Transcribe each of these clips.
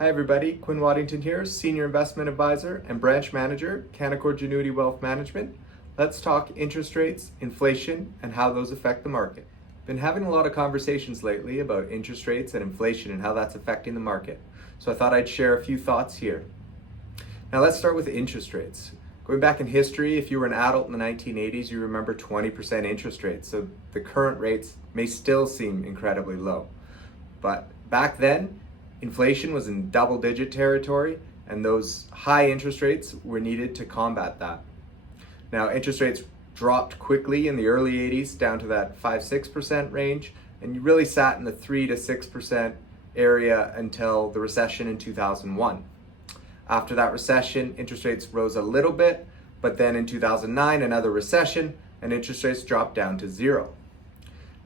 Hi everybody, Quinn Waddington here, Senior Investment Advisor and Branch Manager, Canaccord Genuity Wealth Management. Let's talk interest rates, inflation, and how those affect the market. Been having a lot of conversations lately about interest rates and inflation and how that's affecting the market. So I thought I'd share a few thoughts here. Now let's start with interest rates. Going back in history, if you were an adult in the 1980s, you remember 20% interest rates. So the current rates may still seem incredibly low. But back then, inflation was in double-digit territory, and those high interest rates were needed to combat that. Now, interest rates dropped quickly in the early 80s down to that 5-6% range, and you really sat in the 3 to 6% area until the recession in 2001. After that recession, interest rates rose a little bit, but then in 2009, another recession, and interest rates dropped down to zero.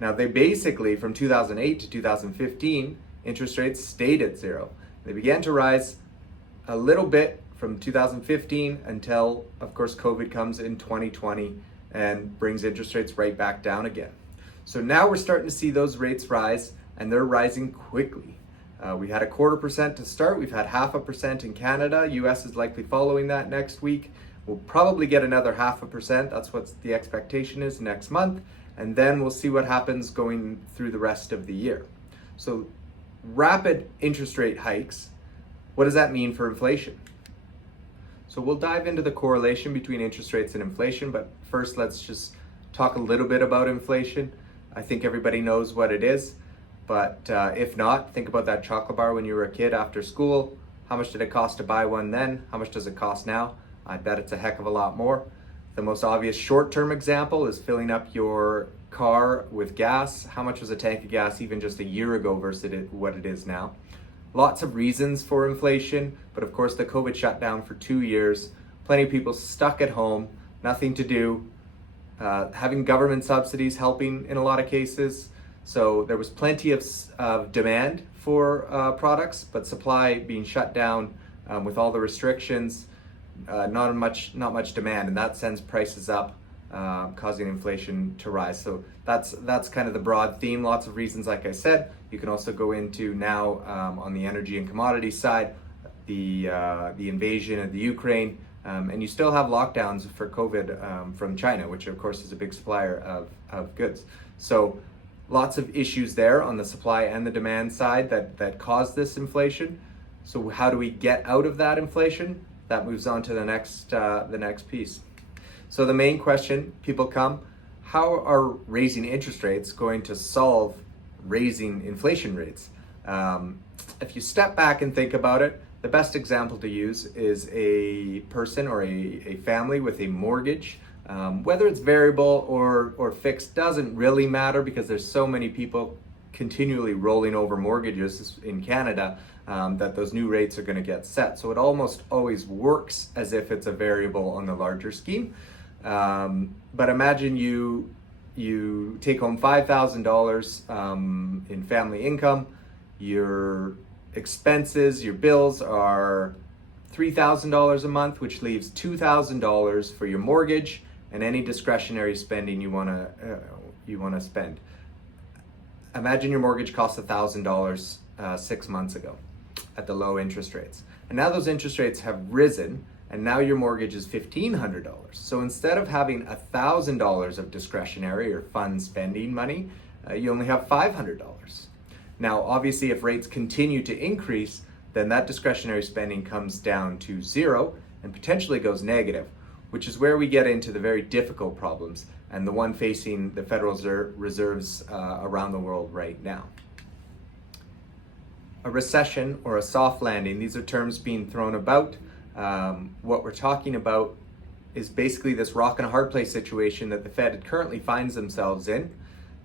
Now, they basically, from 2008 to 2015, interest rates stayed at zero. They began to rise a little bit from 2015 until, of course, COVID comes in 2020 and brings interest rates right back down again. So now we're starting to see those rates rise, and they're rising quickly. We had 0.25% to start. We've had 0.5% in Canada. US is likely following that next week. We'll probably get another 0.5%. That's what the expectation is next month. And then we'll see what happens going through the rest of the year. So rapid interest rate hikes, what does that mean for inflation? So we'll dive into the correlation between interest rates and inflation, but first let's just talk a little bit about inflation. I think everybody knows what it is, but if not, think about that chocolate bar when you were a kid after school. How much did it cost to buy one then? How much does it cost now? I bet it's a heck of a lot more. The most obvious short-term example is filling up your car with gas. How much was a tank of gas even just a year ago versus what it is now? Lots of reasons for inflation, but of course the COVID shutdown for 2 years, plenty of people stuck at home, nothing to do, having government subsidies helping in a lot of cases. So there was plenty of demand for products, but supply being shut down with all the restrictions, not much demand, and that sends prices up, causing inflation to rise. So that's kind of the broad theme. Lots of reasons, like I said. You can also go into now on the energy and commodity side, the invasion of the Ukraine, and you still have lockdowns for COVID from China, which of course is a big supplier of goods. So lots of issues there on the supply and the demand side that cause this inflation. So how do we get out of that inflation? That moves on to the next piece. So the main question, people come, how are raising interest rates going to solve raising inflation rates? If you step back and think about it, the best example to use is a person or a family with a mortgage. Whether it's variable or fixed doesn't really matter because there's so many people continually rolling over mortgages in Canada that those new rates are going to get set. So it almost always works as if it's a variable on the larger scheme. But imagine you take home $5,000 in family income, your expenses, your bills are $3,000 a month, which leaves $2,000 for your mortgage and any discretionary spending you want to spend. Imagine your mortgage cost $1,000 6 months ago at the low interest rates. And now those interest rates have risen, and now your mortgage is $1,500. So instead of having $1,000 of discretionary or fun spending money, you only have $500. Now, obviously, if rates continue to increase, then that discretionary spending comes down to zero and potentially goes negative, which is where we get into the very difficult problems and the one facing the Federal Reserves around the world right now. A recession or a soft landing, these are terms being thrown about. What we're talking about is basically this rock and a hard place situation that the Fed currently finds themselves in.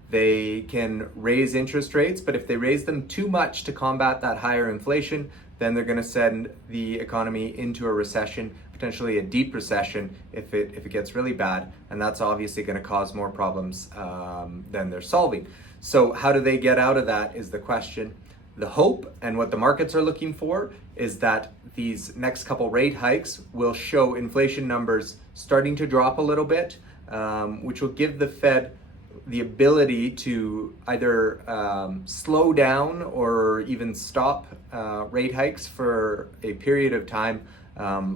They can raise interest rates, but if they raise them too much to combat that higher inflation, then they're going to send the economy into a recession, potentially a deep recession if it gets really bad, and that's obviously going to cause more problems than they're solving. So how do they get out of that is the question. The hope and what the markets are looking for is that these next couple rate hikes will show inflation numbers starting to drop a little bit, which will give the Fed the ability to either slow down or even stop rate hikes for a period of time,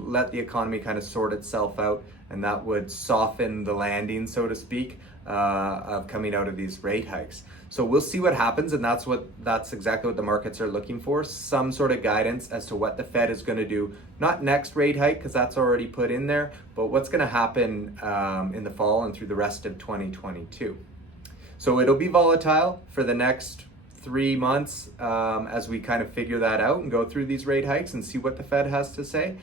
let the economy kind of sort itself out, and that would soften the landing, so to speak, of coming out of these rate hikes. So we'll see what happens, and that's exactly what the markets are looking for, some sort of guidance as to what the Fed is going to do, not next rate hike because that's already put in there, but what's going to happen in the fall and through the rest of 2022. So it'll be volatile for the next 3 months as we kind of figure that out and go through these rate hikes and see what the Fed has to say.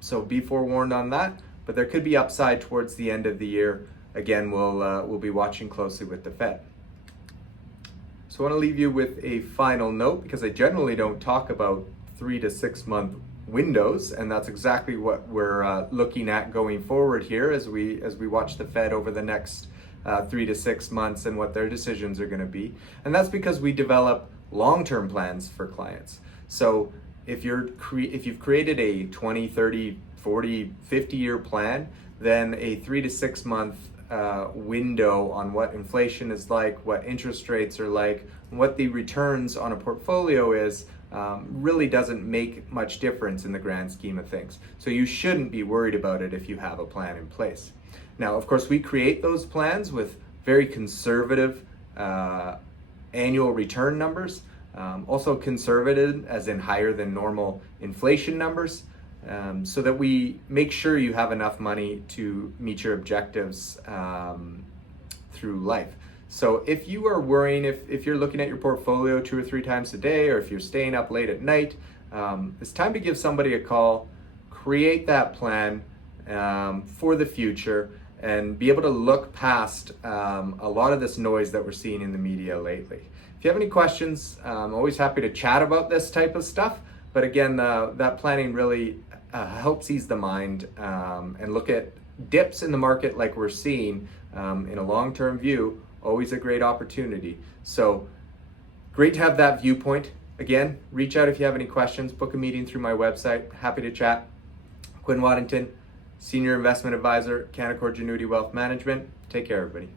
So be forewarned on that, but there could be upside towards the end of the year. Again, we'll be watching closely with the Fed. So I want to leave you with a final note, because I generally don't talk about 3 to 6 month windows, and that's exactly what we're looking at going forward here as we watch the Fed over the next 3 to 6 months and what their decisions are going to be. And that's because we develop long-term plans for clients. So if you've created a 20, 30, 40, 50-year plan, then a 3 to 6 month window on what inflation is like, what interest rates are like, and what the returns on a portfolio is really doesn't make much difference in the grand scheme of things. So you shouldn't be worried about it if you have a plan in place. Now, of course, we create those plans with very conservative annual return numbers, also conservative as in higher than normal inflation numbers, so that we make sure you have enough money to meet your objectives through life. So if you are worrying, if you're looking at your portfolio 2 or 3 times a day, or if you're staying up late at night, it's time to give somebody a call, create that plan for the future, and be able to look past a lot of this noise that we're seeing in the media lately. If you have any questions, I'm always happy to chat about this type of stuff. But again, that planning really helps ease the mind and look at dips in the market like we're seeing in a long-term view, always a great opportunity. So great to have that viewpoint. Again, reach out if you have any questions, book a meeting through my website. Happy to chat. Quinn Waddington, Senior Investment Advisor, Canaccord Genuity Wealth Management. Take care, everybody.